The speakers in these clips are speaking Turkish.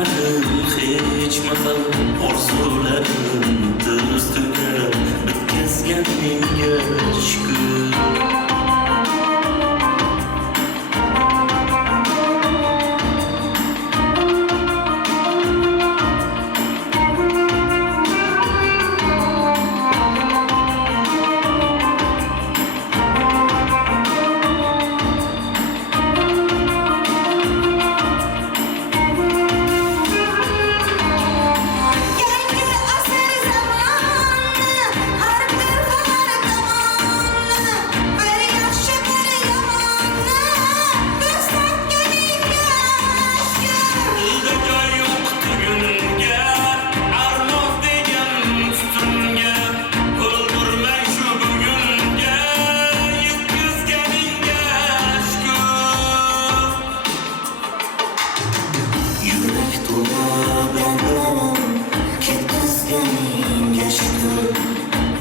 Arzularım hiç mahal Orzularim üstüne Bitkazganingga shukr.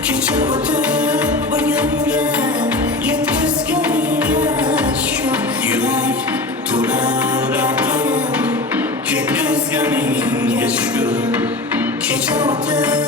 Kecha o'tib bugunga yetkazganingga shukr. Yurak to'la dardlarim ketkazganingga shukr. Kecha o'tib